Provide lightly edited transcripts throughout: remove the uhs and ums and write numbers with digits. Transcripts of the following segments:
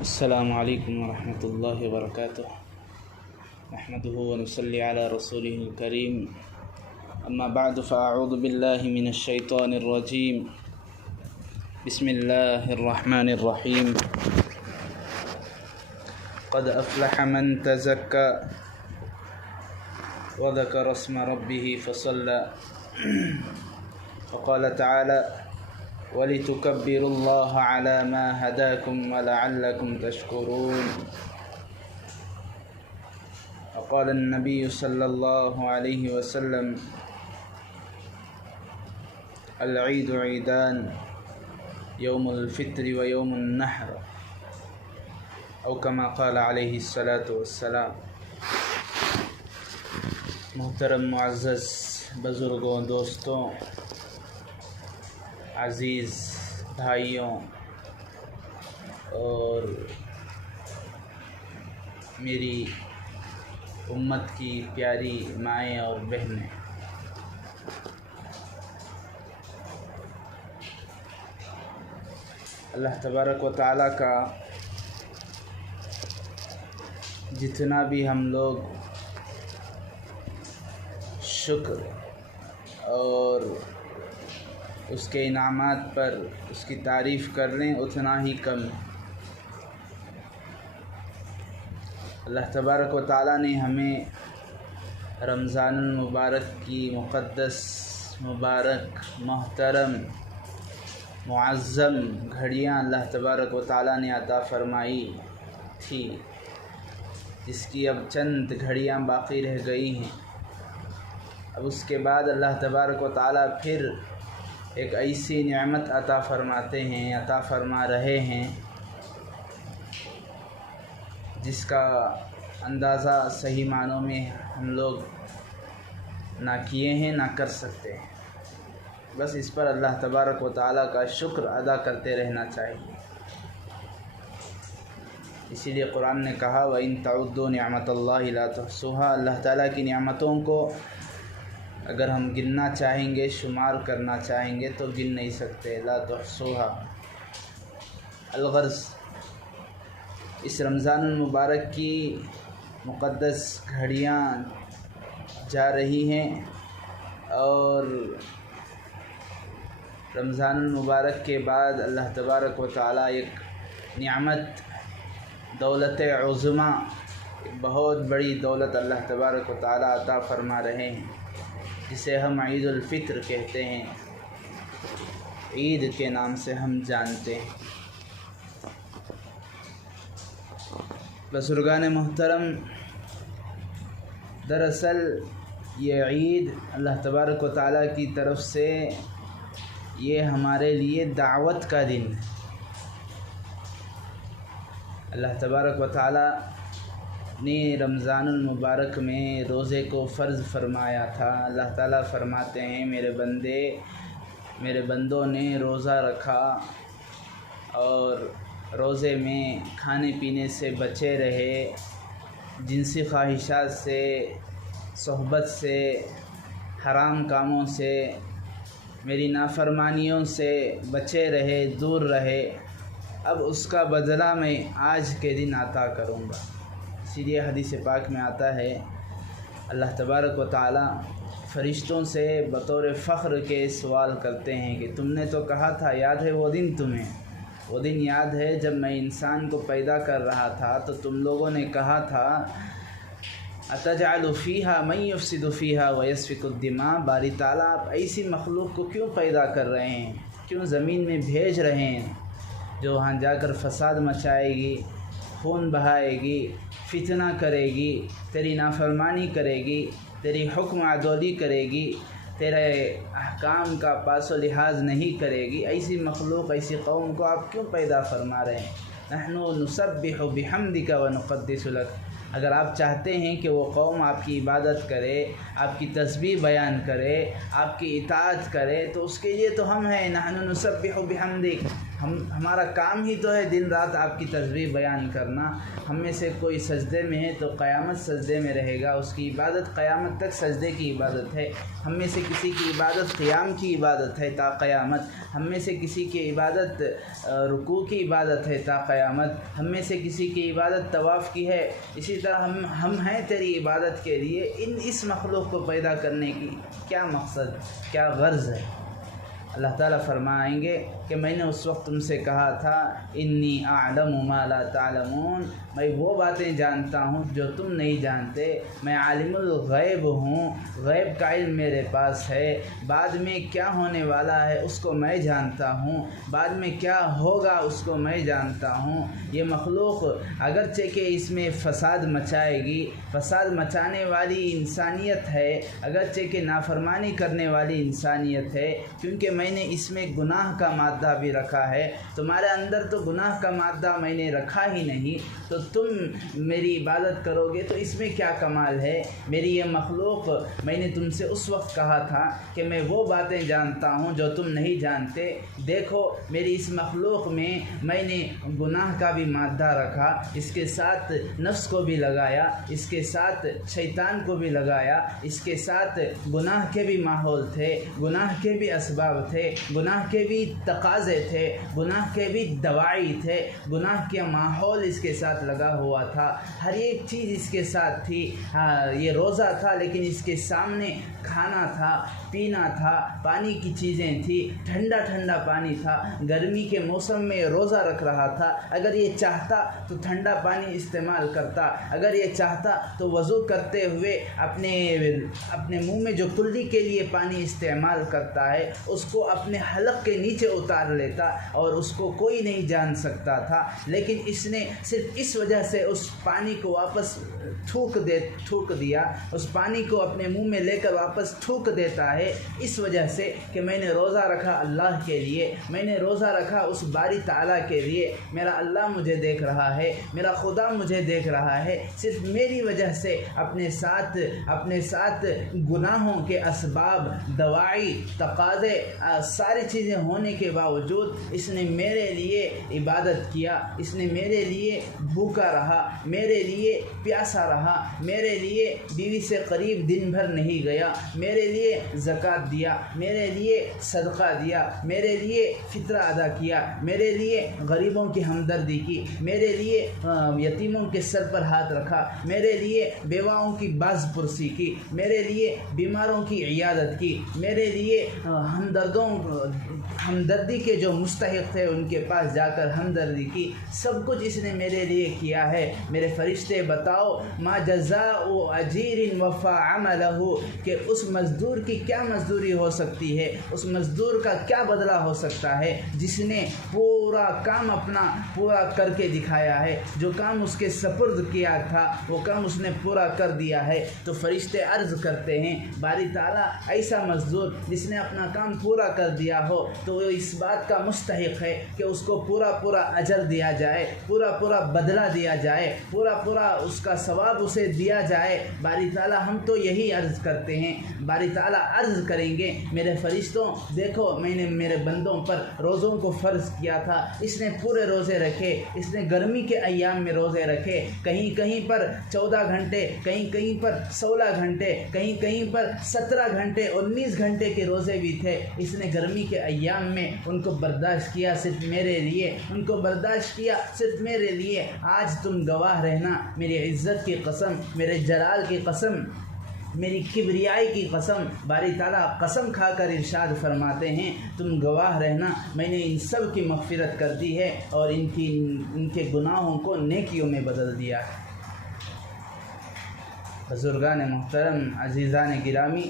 السلام علیکم ورحمۃ اللہ وبرکاتہ نحمده ونصلی علی رسوله الکریم اما بعد فاعوذ باللہ من الشیطان الرجیم بسم اللہ الرحمن الرحیم قد افلح من تزکى وذكر اسم ربه فصلى وقال تعالى وَلِتُكَبِّرُوا اللَّهَ عَلَى مَا هَدَاكُمْ وَلَعَلَّكُمْ تَشْكُرُونَ وقال النبي صلى الله عليه وسلم العيد عيدان يوم الفطر ويوم النحر أو كما قال عليه الصلاة والسلام۔ محترم معزز بزرگوں، دوستوں، عزیز بھائیوں اور میری امت کی پیاری مائیں اور بہنیں، اللہ تبارک و تعالیٰ کا جتنا بھی ہم لوگ شکر اور اس کے انعامات پر اس کی تعریف کر لیں اتنا ہی کم ہے۔ اللہ تبارک و تعالیٰ نے ہمیں رمضان المبارک کی مقدس، مبارک، محترم، معظم گھڑیاں اللہ تبارک و تعالیٰ نے عطا فرمائی تھی، جس کی اب چند گھڑیاں باقی رہ گئی ہیں۔ اب اس کے بعد اللہ تبارک و تعالیٰ پھر ایک ایسی نعمت عطا فرماتے ہیں، عطا فرما رہے ہیں، جس کا اندازہ صحیح معنوں میں ہم لوگ نہ کیے ہیں نہ کر سکتے ہیں۔ بس اس پر اللہ تبارک و تعالیٰ کا شکر ادا کرتے رہنا چاہیے۔ اسی لیے قرآن نے کہا وَإِن تَعُدُّوا نِعْمَةَ اللَّهِ لَا تُحْصُوهَا، اللہ تعالیٰ کی نعمتوں کو اگر ہم گننا چاہیں گے، شمار کرنا چاہیں گے تو گن نہیں سکتے۔ لا تحصوها، الغرض اس رمضان المبارک کی مقدس گھڑیاں جا رہی ہیں، اور رمضان المبارک کے بعد اللہ تبارک و تعالیٰ ایک نعمت، دولت عظمیٰ، ایک بہت بڑی دولت اللہ تبارک و تعالیٰ عطا فرما رہے ہیں، جسے ہم عید الفطر کہتے ہیں، عید کے نام سے ہم جانتے ہیں۔ بزرگان محترم، دراصل یہ عید اللہ تبارک و تعالیٰ کی طرف سے یہ ہمارے لیے دعوت کا دن ہے۔ اللہ تبارک و تعالیٰ نے رمضان المبارک میں روزے کو فرض فرمایا تھا۔ اللہ تعالیٰ فرماتے ہیں میرے بندوں نے روزہ رکھا اور روزے میں کھانے پینے سے بچے رہے، جنسی خواہشات سے، صحبت سے، حرام کاموں سے، میری نافرمانیوں سے بچے رہے، دور رہے، اب اس کا بدلہ میں آج کے دن عطا کروں گا۔ اسی لیے حدیث پاک میں آتا ہے اللہ تبارک و تعالیٰ فرشتوں سے بطور فخر کے سوال کرتے ہیں کہ تم نے تو کہا تھا، یاد ہے وہ دن تمہیں؟ وہ دن یاد ہے جب میں انسان کو پیدا کر رہا تھا تو تم لوگوں نے کہا تھا اَتَجْعَلُ فِيهَا مَن يُفْسِدُ فِيهَا وَيَسْفِكُ الدِّمَاءَ، باری تعالیٰ آپ ایسی مخلوق کو کیوں پیدا کر رہے ہیں، کیوں زمین میں بھیج رہے ہیں جو وہاں جا کر فساد مچائے گی، خون بہائے گی، فتنہ کرے گی، تیری نافرمانی کرے گی، تیری حکم عدولی کرے گی، تیرے احکام کا پاس و لحاظ نہیں کرے گی، ایسی مخلوق، ایسی قوم کو آپ کیوں پیدا فرما رہے ہیں؟ نحن نسبح بحمدک ونقدس لک، اگر آپ چاہتے ہیں کہ وہ قوم آپ کی عبادت کرے، آپ کی تسبیح بیان کرے، آپ کی اطاعت کرے، تو اس کے لیے تو ہم ہیں، نحن نسبح بحمدک، ہمارا کام ہی تو ہے دن رات آپ کی تسبیح بیان کرنا۔ ہم میں سے کوئی سجدے میں ہے تو قیامت سجدے میں رہے گا، اس کی عبادت قیامت تک سجدے کی عبادت ہے۔ ہم میں سے کسی کی عبادت قیام کی عبادت ہے تا قیامت، ہم میں سے کسی کی عبادت رکوع کی عبادت ہے تا قیامت، ہم میں سے کسی کی عبادت طواف کی ہے۔ اسی طرح ہم ہیں تیری عبادت کے لیے۔ اس مخلوق کو پیدا کرنے کی کیا مقصد، کیا غرض ہے؟ اللہ تعالیٰ فرمائیں گے کہ میں نے اس وقت تم سے کہا تھا انی اعلم ما لا تعلمون، میں وہ باتیں جانتا ہوں جو تم نہیں جانتے، میں عالم الغیب ہوں، غیب کا علم میرے پاس ہے، بعد میں کیا ہونے والا ہے اس کو میں جانتا ہوں، بعد میں کیا ہوگا اس کو میں جانتا ہوں۔ یہ مخلوق اگرچہ کہ اس میں فساد مچائے گی، فساد مچانے والی انسانیت ہے، اگرچہ کہ نافرمانی کرنے والی انسانیت ہے، کیونکہ میں نے اس میں گناہ کا مادہ بھی رکھا ہے۔ تمہارے اندر تو گناہ کا مادہ میں نے رکھا ہی نہیں، تو تم میری عبادت کرو گے تو اس میں کیا کمال ہے؟ میری یہ مخلوق، میں نے تم سے اس وقت کہا تھا کہ میں وہ باتیں جانتا ہوں جو تم نہیں جانتے۔ دیکھو میری اس مخلوق میں نے گناہ کا بھی مادہ رکھا، اس کے ساتھ نفس کو بھی لگایا، اس کے ساتھ شیطان کو بھی لگایا، اس کے ساتھ گناہ کے بھی ماحول تھے، گناہ کے بھی اسباب تھے، گناہ کے بھی تقاضے تھے، گناہ کے بھی دواعی تھے، گناہ کے ماحول اس کے ساتھ لگا ہوا تھا، ہر ایک چیز اس کے ساتھ تھی۔ یہ روزہ تھا لیکن اس کے سامنے کھانا تھا، پینا تھا، پانی کی چیزیں تھی، ٹھنڈا ٹھنڈا پانی تھا، گرمی کے موسم میں روزہ رکھ رہا تھا۔ اگر یہ چاہتا تو ٹھنڈا پانی استعمال کرتا، اگر یہ چاہتا تو وضو کرتے ہوئے اپنے منہ میں جو کلی کے لیے پانی استعمال کرتا ہے اس کو اپنے حلق کے نیچے اتار لیتا اور اس کو کوئی نہیں جان سکتا تھا، لیکن اس نے صرف اس وجہ سے اس پانی کو واپس تھوک دیا، اس پانی کو اپنے منہ میں لے کر واپس تھوک دیتا ہے، اس وجہ سے کہ میں نے روزہ رکھا اللہ کے لیے، میں نے روزہ رکھا اس باری تعالیٰ کے لیے، میرا اللہ مجھے دیکھ رہا ہے، میرا خدا مجھے دیکھ رہا ہے۔ صرف میری وجہ سے اپنے ساتھ گناہوں کے اسباب، دواعی، تقاضے، ساری چیزیں ہونے کے باوجود اس نے میرے لیے عبادت کیا، اس نے میرے لیے بھوکا رہا، میرے لیے پیاسا رہا، میرے لیے بیوی سے قریب دن بھر نہیں گیا، میرے لیے زکوٰۃ دیا، میرے لیے صدقہ دیا، میرے لیے فطرہ ادا کیا، میرے لیے غریبوں کی ہمدردی کی، میرے لیے یتیموں کے سر پر ہاتھ رکھا، میرے لیے بیواؤں کی باز پرسی کی، میرے لیے بیماروں کی عیادت کی، میرے لیے ہمدردی کے جو مستحق تھے ان کے پاس جا کر ہمدردی کی، سب کچھ اس نے میرے لیے کیا ہے۔ میرے فرشتے بتاؤ ما جزاء اجیر وفى عملہ، کہ اس مزدور کی کیا مزدوری ہو سکتی ہے، اس مزدور کا کیا بدلہ ہو سکتا ہے جس نے پورا کام اپنا پورا کر کے دکھایا ہے، جو کام اس کے سپرد کیا تھا وہ کام اس نے پورا کر دیا ہے۔ تو فرشتے عرض کرتے ہیں باری تعالیٰ ایسا مزدور جس نے اپنا کام پورا کر دیا ہو تو وہ اس بات کا مستحق ہے کہ اس کو پورا اجر دیا جائے، پورا بدلہ دیا جائے، پورا اس کا ثواب اسے دیا جائے۔ باری تعالیٰ ہم تو یہی عرض کرتے ہیں، باری تعالیٰ عرض کریں گے میرے فرشتوں دیکھو میں نے میرے بندوں پر روزوں کو فرض کیا تھا، اس نے پورے روزے رکھے، اس نے گرمی کے ایام میں روزے رکھے، کہیں پر 14 گھنٹے، کہیں پر 16 گھنٹے، کہیں پر 17 گھنٹے، 19 گھنٹے کے روزے بھی تھے، اس نے گرمی کے ایام میں ان کو برداشت کیا صرف میرے لیے، ان کو برداشت کیا صرف میرے لیے۔ آج تم گواہ رہنا، میری عزت کی قسم، میرے جلال کی قسم، میری کبریائی کی قسم، باری تعالیٰ قسم کھا کر ارشاد فرماتے ہیں تم گواہ رہنا میں نے ان سب کی مغفرت کر دی ہے اور ان کے گناہوں کو نیکیوں میں بدل دیا ہے۔ بزرگان محترم، عزیزان گرامی،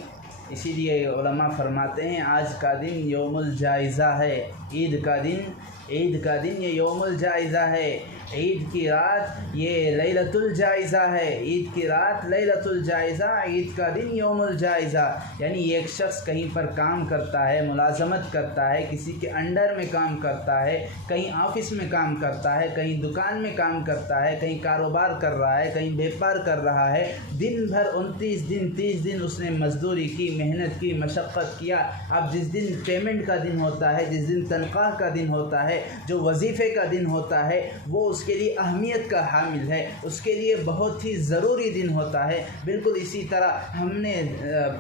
اسی لیے علماء فرماتے ہیں آج کا دن یوم الجائزہ ہے، عید کا دن یہ یوم الجائزہ ہے۔ عید کی رات یہ لیلۃ الجائزہ ہے، عید کی رات لیلۃ الجائزہ، عید کا دن یوم الجائزہ، یعنی ایک شخص کہیں پر کام کرتا ہے، ملازمت کرتا ہے، کسی کے انڈر میں کام کرتا ہے، کہیں آفس میں کام کرتا ہے، کہیں دکان میں کام کرتا ہے، کہیں کاروبار کر رہا ہے، کہیں بیپار کر رہا ہے، دن بھر 29 دن 30 دن اس نے مزدوری کی، محنت کی، مشقت کیا۔ اب جس دن پیمنٹ کا دن ہوتا ہے، جس دن تنخواہ کا دن ہوتا ہے، جو وظیفے کا دن ہوتا ہے، وہ اس کے لیے اہمیت کا حامل ہے، اس کے لیے بہت ہی ضروری دن ہوتا ہے۔ بالکل اسی طرح ہم نے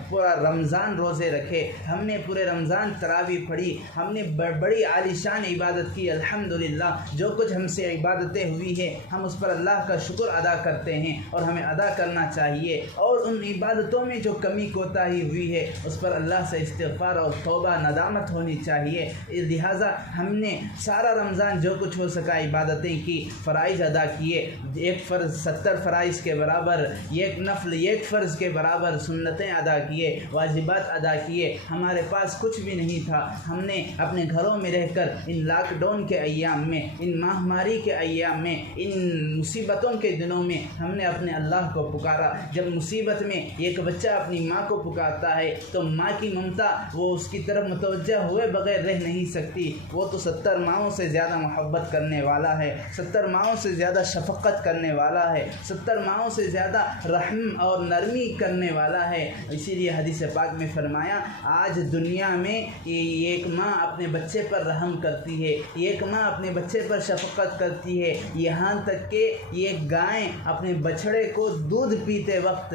پورا رمضان روزے رکھے، ہم نے پورے رمضان تراویح پڑھی، ہم نے بڑی عالیشان عبادت کی، الحمدللہ جو کچھ ہم سے عبادتیں ہوئی ہیں ہم اس پر اللہ کا شکر ادا کرتے ہیں اور ہمیں ادا کرنا چاہیے، اور ان عبادتوں میں جو کمی کوتاہی ہوئی ہے اس پر اللہ سے استغفار اور توبہ ندامت ہونی چاہیے۔ لہٰذا ہم نے سارا رمضان جو کچھ ہو سکا عبادتیں کی، فرائض ادا کیے، ایک فرض 70 فرائض کے برابر، ایک نفل ایک فرض کے برابر سنتیں ادا کیے، واجبات ادا کیے۔ ہمارے پاس کچھ بھی نہیں تھا، ہم نے اپنے گھروں میں رہ کر ان لاک ڈاؤن کے ایام میں، ان ماہماری کے ایام میں، ان مصیبتوں کے دنوں میں ہم نے اپنے اللہ کو پکارا۔ جب مصیبت میں ایک بچہ اپنی ماں کو پکارتا ہے تو ماں کی ممتا وہ اس کی طرف متوجہ ہوئے بغیر رہ نہیں سکتی، وہ تو 70 ماؤں سے زیادہ محبت کرنے والا ہے، 70 ماؤں سے زیادہ شفقت کرنے والا ہے، 70 ماؤں سے زیادہ رحم اور نرمی کرنے والا ہے۔ اسی لیے حدیث پاک میں فرمایا آج دنیا میں ایک ماں اپنے بچے پر رحم کرتی ہے، ایک ماں اپنے بچے پر شفقت کرتی ہے، یہاں تک کہ ایک گائے اپنے بچڑے کو دودھ پیتے وقت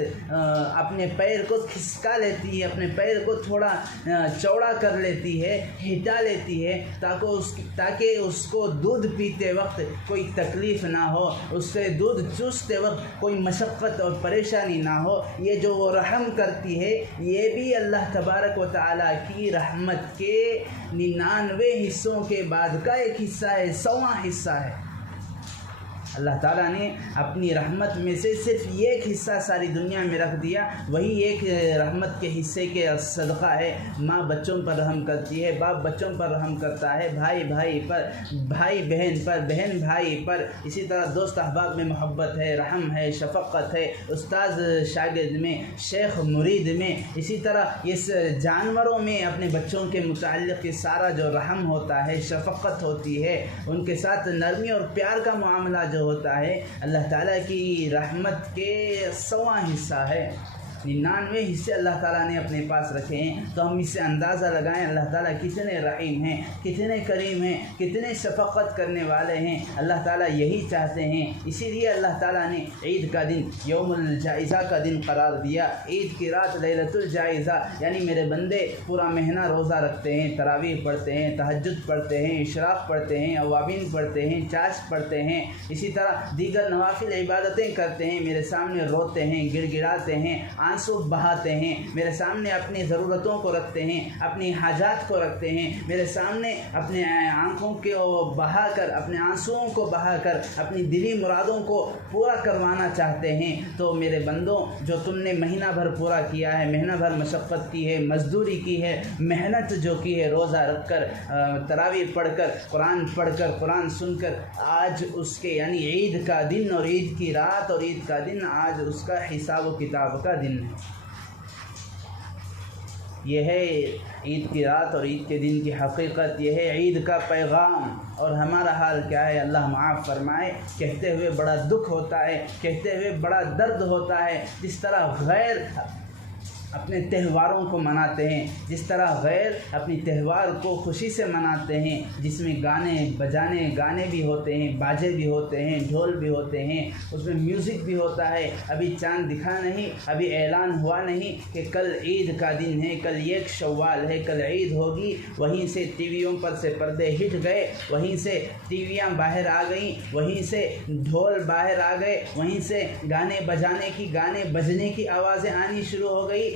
اپنے پیر کو کھسکا لیتی ہے، اپنے پیر کو تھوڑا چوڑا کر لیتی ہے، ہٹا لیتی ہے تاکہ اس کو دودھ پیتے وقت کوئی تکلیف نہ ہو، اس سے دودھ چوستے وقت کوئی مشقت اور پریشانی نہ ہو۔ یہ جو وہ رحم کرتی ہے یہ بھی اللہ تبارک و تعالیٰ کی رحمت کے 99 حصوں کے بعد کا ایک حصہ ہے، 100واں حصہ ہے۔ اللہ تعالیٰ نے اپنی رحمت میں سے صرف ایک حصہ ساری دنیا میں رکھ دیا، وہی ایک رحمت کے حصے کے صدقہ ہے۔ ماں بچوں پر رحم کرتی ہے، باپ بچوں پر رحم کرتا ہے، بھائی بھائی پر، بھائی بہن پر، بہن بھائی پر، اسی طرح دوست احباب میں محبت ہے، رحم ہے، شفقت ہے، استاد شاگرد میں، شیخ مرید میں، اسی طرح اس جانوروں میں اپنے بچوں کے متعلق یہ سارا جو رحم ہوتا ہے، شفقت ہوتی ہے، ان کے ساتھ نرمی اور پیار کا معاملہ جو ہوتا ہے، اللہ تعالیٰ کی رحمت کے 100واں حصہ ہے۔ 99 حصے اللہ تعالیٰ نے اپنے پاس رکھے ہیں، تو ہم اس سے اندازہ لگائیں اللہ تعالیٰ کتنے رحیم ہیں، کتنے کریم ہیں، کتنے شفقت کرنے والے ہیں۔ اللہ تعالیٰ یہی چاہتے ہیں، اسی لیے اللہ تعالیٰ نے عید کا دن یوم الجائزہ کا دن قرار دیا، عید کی رات لیلۃ الجائزہ، یعنی میرے بندے پورا مہینہ روزہ رکھتے ہیں، تراویح پڑھتے ہیں، تہجد پڑھتے ہیں، اشراق پڑھتے ہیں، اوابین پڑھتے ہیں، چاش پڑھتے ہیں، اسی طرح دیگر نوافل عبادتیں کرتے ہیں، میرے سامنے روتے ہیں، گڑ گڑاتے ہیں، آنسو بہاتے ہیں، میرے سامنے اپنی ضرورتوں کو رکھتے ہیں، اپنی حاجات کو رکھتے ہیں، میرے سامنے اپنے آنکھوں کو بہا کر، اپنے آنسوؤں کو بہا کر اپنی دلی مرادوں کو پورا کروانا چاہتے ہیں۔ تو میرے بندوں، جو تم نے مہینہ بھر پورا کیا ہے، مہینہ بھر مشقت کی ہے، مزدوری کی ہے، محنت جو کی ہے، روزہ رکھ کر، تراویح پڑھ کر، قرآن پڑھ کر، قرآن سن کر، آج اس کے یعنی عید کا دن اور عید کی رات اور عید کا دن، آج اس کا حساب و کتاب کا دن ہے۔ یہ ہے عید کی رات اور عید کے دن کی حقیقت، یہ ہے عید کا پیغام۔ اور ہمارا حال کیا ہے، اللہ معاف فرمائے، کہتے ہوئے بڑا دکھ ہوتا ہے، کہتے ہوئے بڑا درد ہوتا ہے، جس طرح غیر اپنے تہواروں کو مناتے ہیں، جس طرح غیر اپنی تہوار کو خوشی سے مناتے ہیں، جس میں گانے بھی ہوتے ہیں، باجے بھی ہوتے ہیں، ڈھول بھی ہوتے ہیں، اس میں میوزک بھی ہوتا ہے۔ ابھی چاند دکھا نہیں، ابھی اعلان ہوا نہیں کہ کل عید کا دن ہے، کل 1 شوال ہے، کل عید ہوگی، وہیں سے ٹی ویوں پر سے پردے ہٹ گئے، وہیں سے ٹی ویاں باہر آ گئیں، وہیں سے ڈھول باہر آ گئے، وہیں سے گانے بجنے کی آوازیں آنی شروع ہو گئی،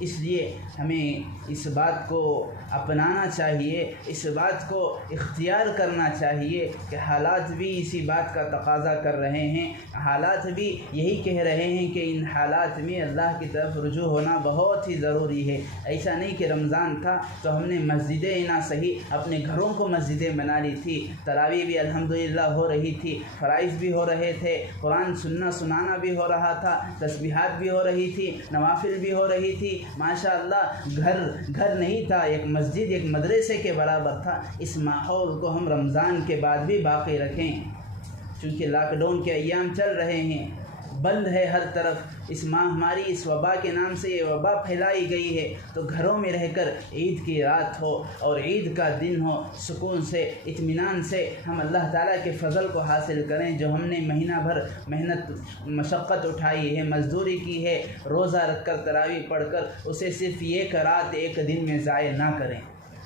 اس لیے ہمیں اس بات کو اپنانا چاہیے، اس بات کو اختیار کرنا چاہیے کہ حالات بھی اسی بات کا تقاضا کر رہے ہیں، حالات بھی یہی کہہ رہے ہیں کہ ان حالات میں اللہ کی طرف رجوع ہونا بہت ہی ضروری ہے۔ ایسا نہیں کہ رمضان تھا تو ہم نے مسجدیں نہ صحیح اپنے گھروں کو مسجدیں بنا لی تھی، تراویح بھی الحمدللہ ہو رہی تھی، فرائض بھی ہو رہے تھے، قرآن سنانا بھی ہو رہا تھا، تسبیحات بھی ہو رہی تھی، نوافل بھی ہو رہی تھی، ماشاءاللہ گھر نہیں تھا، ایک مسجد ایک مدرسے کے برابر تھا۔ اس ماحول کو ہم رمضان کے بعد بھی باقی رکھیں، چونکہ لاک ڈاؤن کے ایام چل رہے ہیں، بند ہے ہر طرف، اس ماہماری اس وبا کے نام سے یہ وبا پھیلائی گئی ہے، تو گھروں میں رہ کر عید کی رات ہو اور عید کا دن ہو، سکون سے اطمینان سے ہم اللہ تعالیٰ کے فضل کو حاصل کریں۔ جو ہم نے مہینہ بھر محنت مشقت اٹھائی ہے، مزدوری کی ہے، روزہ رکھ کر تراویح پڑھ کر، اسے صرف ایک رات ایک دن میں ضائع نہ کریں،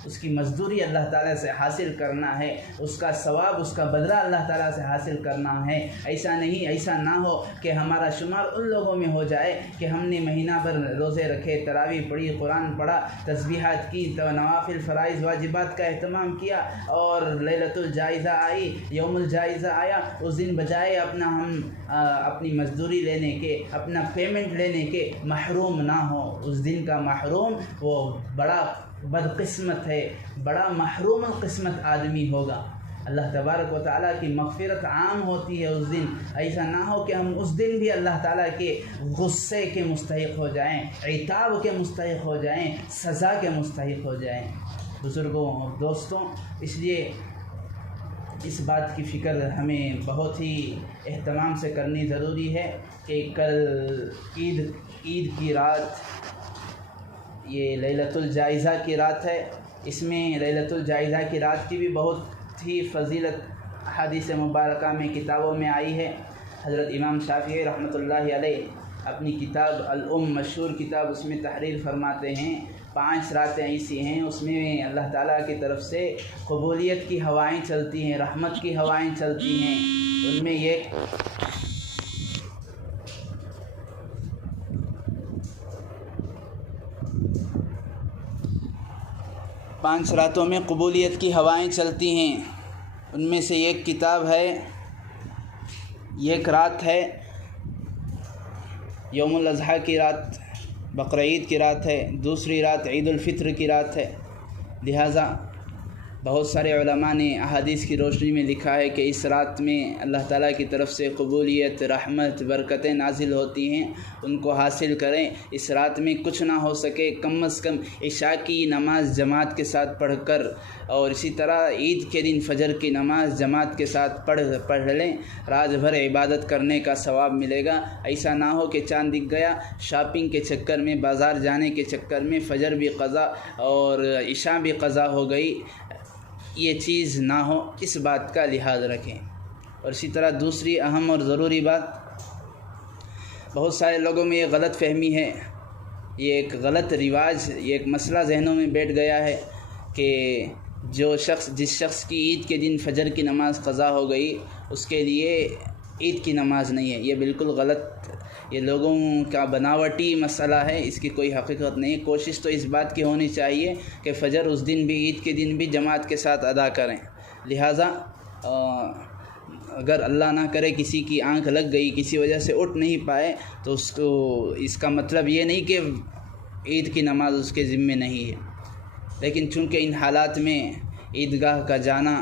اس کی مزدوری اللہ تعالیٰ سے حاصل کرنا ہے، اس کا ثواب اس کا بدلہ اللہ تعالیٰ سے حاصل کرنا ہے۔ ایسا نہ ہو کہ ہمارا شمار ان لوگوں میں ہو جائے کہ ہم نے مہینہ بھر روزے رکھے، تراویح پڑھی، قرآن پڑھا، تسبیحات کی، نوافل فرائض واجبات کا اہتمام کیا، اور لیلۃ الجائزہ آئی، یوم الجائزہ آیا، اس دن بجائے ہم اپنی مزدوری لینے کے، اپنا پیمنٹ لینے کے محروم نہ ہو۔ اس دن کا محروم وہ بڑا بدقسمت ہے، بڑا محروم القسمت آدمی ہوگا۔ اللہ تبارک و تعالیٰ کی مغفرت عام ہوتی ہے اس دن، ایسا نہ ہو کہ ہم اس دن بھی اللہ تعالیٰ کے غصے کے مستحق ہو جائیں، عتاب کے مستحق ہو جائیں، سزا کے مستحق ہو جائیں۔ بزرگوں اور دوستوں، اس لیے اس بات کی فکر ہمیں بہت ہی اہتمام سے کرنی ضروری ہے کہ کل عید کی رات، یہ لیلۃ الجائزہ کی رات ہے، اس میں لیلۃ الجائزہ کی رات کی بھی بہت ہی فضیلت حدیث مبارکہ میں کتابوں میں آئی ہے۔ حضرت امام شافعی رحمۃ اللہ علیہ اپنی کتاب الام مشہور کتاب، اس میں تحریر فرماتے ہیں 5 راتیں ایسی ہیں اس میں اللہ تعالیٰ کی طرف سے قبولیت کی ہوائیں چلتی ہیں، رحمت کی ہوائیں چلتی ہیں۔ ان میں یہ 5 راتوں میں قبولیت کی ہوائیں چلتی ہیں، ان میں سے ایک کتاب ہے، ایک رات ہے یوم الاضحیٰ کی رات، بقرعید کی رات ہے، دوسری رات عید الفطر کی رات ہے۔ لہٰذا بہت سارے علماء نے احادیث کی روشنی میں لکھا ہے کہ اس رات میں اللہ تعالیٰ کی طرف سے قبولیت، رحمت، برکتیں نازل ہوتی ہیں، ان کو حاصل کریں۔ اس رات میں کچھ نہ ہو سکے کم از کم عشاء کی نماز جماعت کے ساتھ پڑھ کر، اور اسی طرح عید کے دن فجر کی نماز جماعت کے ساتھ پڑھ لیں، رات بھر عبادت کرنے کا ثواب ملے گا۔ ایسا نہ ہو کہ چاند دکھ گیا، شاپنگ کے چکر میں، بازار جانے کے چکر میں فجر بھی قضا اور عشاء بھی قضا ہو گئی، یہ چیز نہ ہو، اس بات کا لحاظ رکھیں۔ اور اسی طرح دوسری اہم اور ضروری بات، بہت سارے لوگوں میں یہ غلط فہمی ہے، یہ ایک غلط رواج، یہ ایک مسئلہ ذہنوں میں بیٹھ گیا ہے کہ جس شخص کی عید کے دن فجر کی نماز قضا ہو گئی اس کے لیے عید کی نماز نہیں ہے۔ یہ بالکل غلط، یہ لوگوں کا بناوٹی مسئلہ ہے، اس کی کوئی حقیقت نہیں۔ کوشش تو اس بات کی ہونی چاہیے کہ فجر اس دن بھی، عید کے دن بھی جماعت کے ساتھ ادا کریں۔ لہٰذا اگر اللہ نہ کرے کسی کی آنکھ لگ گئی، کسی وجہ سے اٹھ نہیں پائے، تو اس کا مطلب یہ نہیں کہ عید کی نماز اس کے ذمے نہیں ہے، لیکن چونکہ ان حالات میں عیدگاہ کا جانا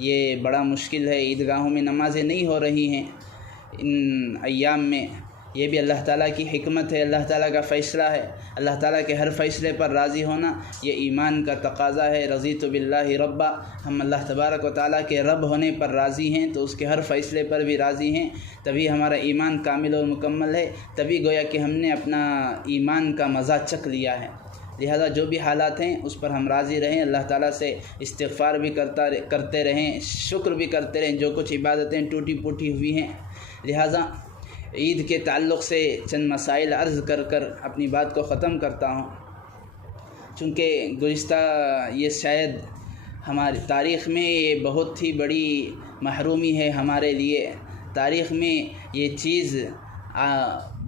یہ بڑا مشکل ہے، عیدگاہوں میں نمازیں نہیں ہو رہی ہیں ان ایام میں، یہ بھی اللہ تعالیٰ کی حکمت ہے، اللہ تعالیٰ کا فیصلہ ہے۔ اللہ تعالیٰ کے ہر فیصلے پر راضی ہونا یہ ایمان کا تقاضا ہے۔ رضیت باللہ ربا، ہم اللہ تبارک و تعالیٰ کے رب ہونے پر راضی ہیں تو اس کے ہر فیصلے پر بھی راضی ہیں، تبھی ہمارا ایمان کامل و مکمل ہے، تبھی گویا کہ ہم نے اپنا ایمان کا مزہ چکھ لیا ہے۔ لہذا جو بھی حالات ہیں اس پر ہم راضی رہیں، اللہ تعالیٰ سے استغفار بھی کرتے رہیں، شکر بھی کرتے رہیں، جو کچھ عبادتیں ٹوٹی پوٹی ہوئی ہیں۔ لہذا عید کے تعلق سے چند مسائل عرض کر اپنی بات کو ختم کرتا ہوں، چونکہ گزشتہ یہ شاید ہماری تاریخ میں یہ بہت ہی بڑی محرومی ہے ہمارے لیے، تاریخ میں یہ چیز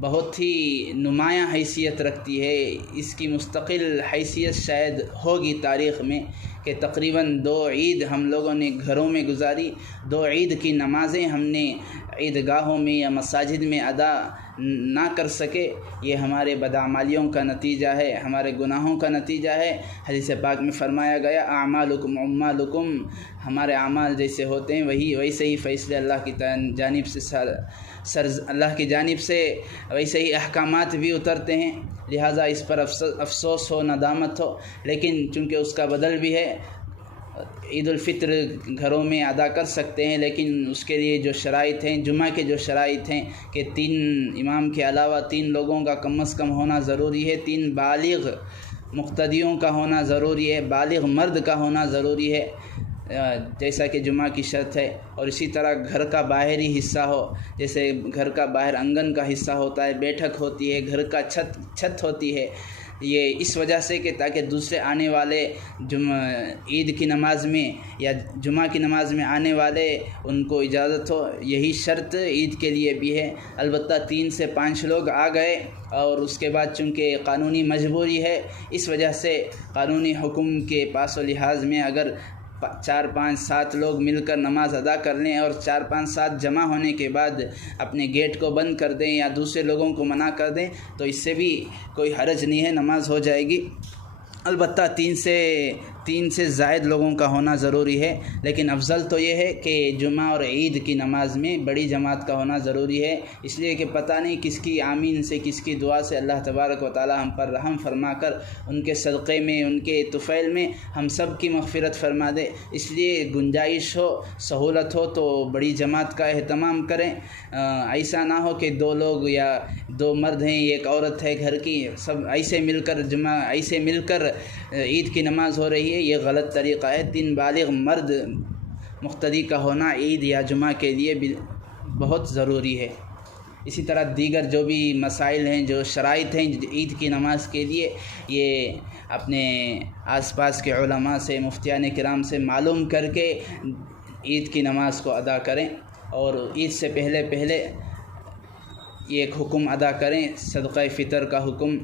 بہت ہی نمایاں حیثیت رکھتی ہے۔ اس کی مستقل حیثیت شاید ہوگی تاریخ میں کہ تقریباً 2 عید ہم لوگوں نے گھروں میں گزاری، 2 عید کی نمازیں ہم نے عیدگاہوں میں یا مساجد میں ادا نہ کر سکے۔ یہ ہمارے بدعمالیوں کا نتیجہ ہے، ہمارے گناہوں کا نتیجہ ہے۔ حدیث پاک میں فرمایا گیا اعمالکم عمالکم، ہمارے اعمال جیسے ہوتے ہیں ویسے ہی فیصلے اللہ کی جانب سے اللہ کی جانب سے ویسے ہی احکامات بھی اترتے ہیں، لہٰذا اس پر افسوس ہو، ندامت ہو، لیکن چونکہ اس کا بدل بھی ہے۔ عید الفطر گھروں میں ادا کر سکتے ہیں، لیکن اس کے لیے جو شرائط ہیں، جمعہ کے جو شرائط ہیں کہ 3 امام کے علاوہ 3 لوگوں کا کم از کم ہونا ضروری ہے، 3 بالغ مقتدیوں کا ہونا ضروری ہے، بالغ مرد کا ہونا ضروری ہے، جیسا کہ جمعہ کی شرط ہے۔ اور اسی طرح گھر کا باہری حصہ ہو، جیسے گھر کا باہر آنگن کا حصہ ہوتا ہے، بیٹھک ہوتی ہے، گھر کا چھت ہوتی ہے، یہ اس وجہ سے کہ تاکہ دوسرے آنے والے عید کی نماز میں یا جمعہ کی نماز میں آنے والے ان کو اجازت ہو۔ یہی شرط عید کے لیے بھی ہے۔ البتہ 3 سے 5 لوگ آ گئے اور اس کے بعد چونکہ قانونی مجبوری ہے، اس وجہ سے قانونی حکم کے پاس و لحاظ میں اگر 4 5 7 لوگ مل کر نماز ادا کر لیں اور 4 5 7 جمع ہونے کے بعد اپنے گیٹ کو بند کر دیں یا دوسرے لوگوں کو منع کر دیں تو اس سے بھی کوئی حرج نہیں ہے، نماز ہو جائے گی۔ البتہ 3 سے زائد لوگوں کا ہونا ضروری ہے، لیکن افضل تو یہ ہے کہ جمعہ اور عید کی نماز میں بڑی جماعت کا ہونا ضروری ہے، اس لیے کہ پتہ نہیں کس کی آمین سے، کس کی دعا سے اللہ تبارک و تعالی ہم پر رحم فرما کر ان کے صدقے میں، ان کے طفیل میں ہم سب کی مغفرت فرما دے۔ اس لیے گنجائش ہو، سہولت ہو تو بڑی جماعت کا اہتمام کریں۔ ایسا نہ ہو کہ 2 لوگ یا 2 مرد ہیں، 1 عورت ہے گھر کی، سب ایسے مل کر عید کی نماز ہو رہی ہے، یہ غلط طریقہ ہے۔ 3 بالغ مرد مقتدی کا ہونا عید یا جمعہ کے لیے بہت ضروری ہے۔ اسی طرح دیگر جو بھی مسائل ہیں، جو شرائط ہیں عید کی نماز کے لیے، یہ اپنے آس پاس کے علماء سے، مفتیان کرام سے معلوم کر کے عید کی نماز کو ادا کریں، اور عید سے پہلے یہ ایک حکم ادا کریں، صدقہ فطر کا حکم۔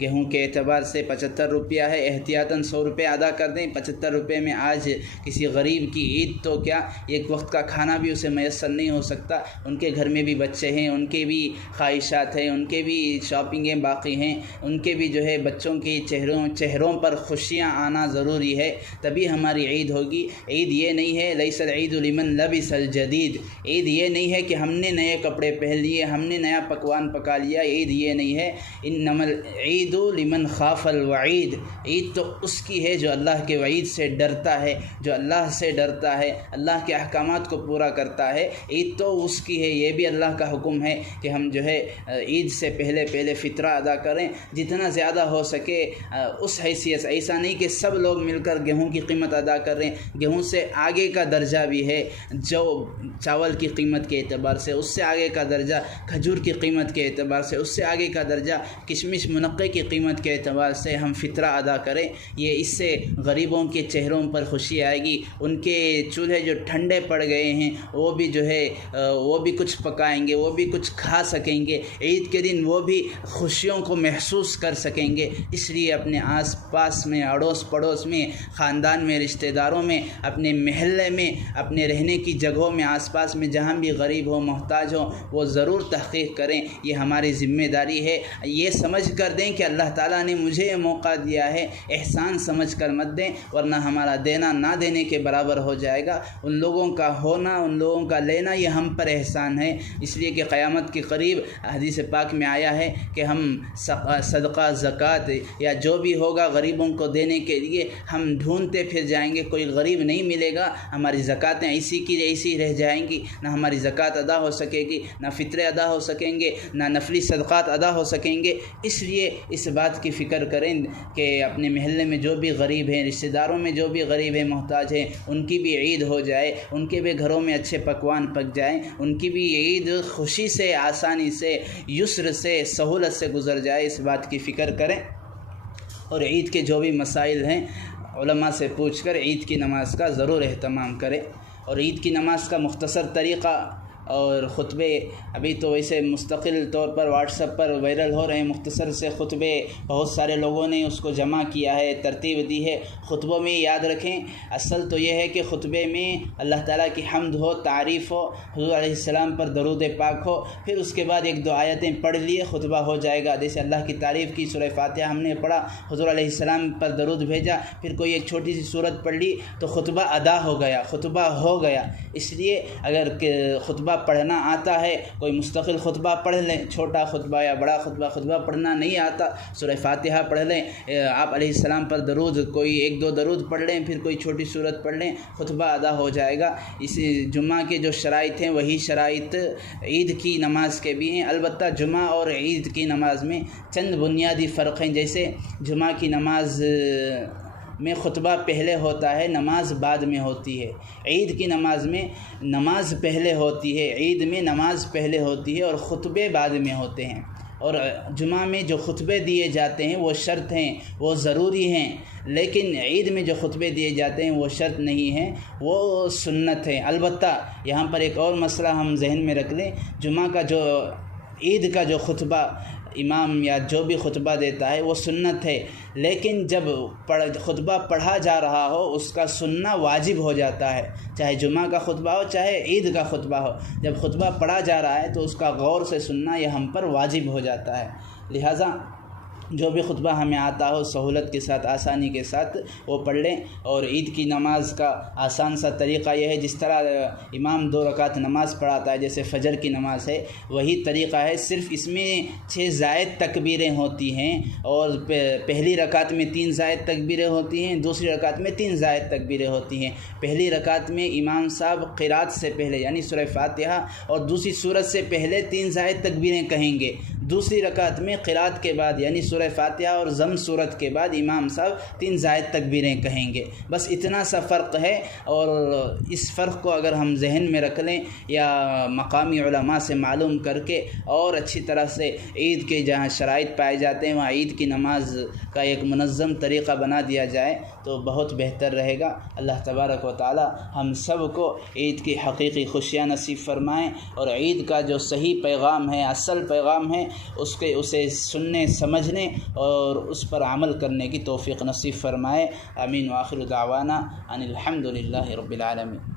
گیہوں کے اعتبار سے 75 روپیہ ہے، احتیاطاً 100 روپے ادا کر دیں۔ 75 روپے میں آج کسی غریب کی عید تو کیا، ایک وقت کا کھانا بھی اسے میسر نہیں ہو سکتا، ان کے گھر میں بھی بچے ہیں، ان کے بھی خواہشات ہیں، ان کے بھی شاپنگیں باقی ہیں، ان کے بھی جو ہے بچوں کی چہروں پر خوشیاں آنا ضروری ہے، تبھی ہماری عید ہوگی۔ عید یہ نہیں ہے لیس العید لمن لبس الجدید، عید یہ نہیں ہے کہ ہم نے نئے کپڑے پہن لیے، ہم نے نیا پکوان پکا لیا، عید یہ نہیں ہے۔ انما العید لمن خاف الوعید، عید تو اس کی ہے جو اللہ کے وعید سے ڈرتا ہے، جو اللہ سے ڈرتا ہے، اللہ کے احکامات کو پورا کرتا ہے، عید تو اس کی ہے۔ یہ بھی اللہ کا حکم ہے کہ ہم جو ہے عید سے پہلے فطرہ ادا کریں، جتنا زیادہ ہو سکے اس حیثیت سے۔ ایسا نہیں کہ سب لوگ مل کر گیہوں کی قیمت ادا کر رہے ہیں، گیہوں سے آگے کا درجہ بھی ہے، جو چاول کی قیمت کے اعتبار سے اس سے آگے کا درجہ، کھجور کی قیمت کے اعتبار سے اس سے آگے کا درجہ، کشمش منقے کی قیمت کے اعتبار سے ہم فطرہ ادا کریں۔ یہ اس سے غریبوں کے چہروں پر خوشی آئے گی، ان کے چولہے جو ٹھنڈے پڑ گئے ہیں وہ بھی جو ہے وہ بھی کچھ پکائیں گے، وہ بھی کچھ کھا سکیں گے، عید کے دن وہ بھی خوشیوں کو محسوس کر سکیں گے۔ اس لیے اپنے آس پاس میں، اڑوس پڑوس میں، خاندان میں، رشتہ داروں میں، اپنے محلے میں، اپنے رہنے کی جگہوں میں، آس پاس میں جہاں بھی غریب ہو، محتاج ہو، وہ ضرور تحقیق کریں۔ یہ ہماری ذمہ داری ہے۔ یہ سمجھ کر دیں کہ اللہ تعالیٰ نے مجھے یہ موقع دیا ہے، احسان سمجھ کر مت دیں، ورنہ ہمارا دینا نہ دینے کے برابر ہو جائے گا۔ ان لوگوں کا ہونا، ان لوگوں کا لینا، یہ ہم پر احسان ہے، اس لیے کہ قیامت کے قریب حدیث پاک میں آیا ہے کہ ہم صدقہ، زکوٰۃ یا جو بھی ہوگا غریبوں کو دینے کے لیے ہم ڈھونڈتے پھر جائیں گے، کوئی غریب نہیں ملے گا، ہماری زکوٰتیں ایسی کی ایسی رہ جائیں گی، نہ ہماری زکوٰۃ ادا ہو سکے گی، نہ فطرے ادا ہو سکیں گے، نہ نفلی صدقات ادا ہو سکیں گے۔ اس لیے اس بات کی فکر کریں کہ اپنے محلے میں جو بھی غریب ہیں، رشتہ داروں میں جو بھی غریب ہیں، محتاج ہیں، ان کی بھی عید ہو جائے، ان کے بھی گھروں میں اچھے پکوان پک جائیں، ان کی بھی عید خوشی سے، آسانی سے، یسر سے، سہولت سے گزر جائے، اس بات کی فکر کریں۔ اور عید کے جو بھی مسائل ہیں علماء سے پوچھ کر عید کی نماز کا ضرور اہتمام کریں۔ اور عید کی نماز کا مختصر طریقہ اور خطبے ابھی تو ویسے مستقل طور پر واٹس ایپ پر وائرل ہو رہے ہیں، مختصر سے خطبے بہت سارے لوگوں نے اس کو جمع کیا ہے، ترتیب دی ہے۔ خطبوں میں یاد رکھیں اصل تو یہ ہے کہ خطبے میں اللہ تعالیٰ کی حمد ہو، تعریف ہو، حضور علیہ السلام پر درود پاک ہو، پھر اس کے بعد ایک دو آیتیں پڑھ لیے خطبہ ہو جائے گا۔ جیسے اللہ کی تعریف کی سورہ فاتحہ ہم نے پڑھا، حضور علیہ السلام پر درود بھیجا، پھر کوئی ایک چھوٹی سی سورت پڑھ لی تو خطبہ ادا ہو گیا، خطبہ ہو گیا۔ اس لیے اگر خطبہ پڑھنا آتا ہے، کوئی مستقل خطبہ پڑھ لیں، چھوٹا خطبہ یا بڑا خطبہ پڑھنا نہیں آتا، سورہ فاتحہ پڑھ لیں، آپ علیہ السلام پر درود کوئی ایک دو درود پڑھ لیں، پھر کوئی چھوٹی سورت پڑھ لیں، خطبہ ادا ہو جائے گا۔ اس جمعہ کے جو شرائط ہیں وہی شرائط عید کی نماز کے بھی ہیں، البتہ جمعہ اور عید کی نماز میں چند بنیادی فرق ہیں۔ جیسے جمعہ کی نماز میں خطبہ پہلے ہوتا ہے، نماز بعد میں ہوتی ہے۔ عید کی نماز میں نماز پہلے ہوتی ہے، عید میں نماز پہلے ہوتی ہے اور خطبے بعد میں ہوتے ہیں۔ اور جمعہ میں جو خطبے دیے جاتے ہیں وہ شرط ہیں، وہ ضروری ہیں، لیکن عید میں جو خطبے دیے جاتے ہیں وہ شرط نہیں ہیں، وہ سنت ہیں۔ البتہ یہاں پر ایک اور مسئلہ ہم ذہن میں رکھ لیں، جمعہ کا جو عید کا جو خطبہ امام یا جو بھی خطبہ دیتا ہے وہ سنت ہے، لیکن جب خطبہ پڑھا جا رہا ہو اس کا سننا واجب ہو جاتا ہے، چاہے جمعہ کا خطبہ ہو چاہے عید کا خطبہ ہو۔ جب خطبہ پڑھا جا رہا ہے تو اس کا غور سے سننا یہ ہم پر واجب ہو جاتا ہے، لہٰذا جو بھی خطبہ ہمیں آتا ہو سہولت کے ساتھ، آسانی کے ساتھ وہ پڑھ لیں۔ اور عید کی نماز کا آسان سا طریقہ یہ ہے، جس طرح امام 2 رکعت نماز پڑھاتا ہے جیسے فجر کی نماز ہے وہی طریقہ ہے، صرف اس میں 6 زائد تکبیریں ہوتی ہیں، اور پہلی رکعت میں 3 زائد تکبیریں ہوتی ہیں، دوسری رکعت میں 3 زائد تکبیریں ہوتی ہیں۔ پہلی رکعت میں امام صاحب قرات سے پہلے یعنی سورہ فاتحہ اور دوسری سورت سے پہلے 3 زائد تکبیریں کہیں گے، دوسری رکعت میں قرات کے بعد یعنی سورہ فاتحہ اور ضم سورت کے بعد امام صاحب 3 زائد تکبیریں کہیں گے۔ بس اتنا سا فرق ہے، اور اس فرق کو اگر ہم ذہن میں رکھ لیں یا مقامی علماء سے معلوم کر کے اور اچھی طرح سے عید کے جہاں شرائط پائے جاتے ہیں وہاں عید کی نماز کا ایک منظم طریقہ بنا دیا جائے تو بہت بہتر رہے گا۔ اللہ تبارک و تعالی ہم سب کو عید کی حقیقی خوشیاں نصیب فرمائیں، اور عید کا جو صحیح پیغام ہے، اصل پیغام ہے، اسے سننے سمجھنے اور اس پر عمل کرنے کی توفیق نصیب فرمائے۔ آمین۔ وآخر دعوانا ان الحمد للہ رب العالمین۔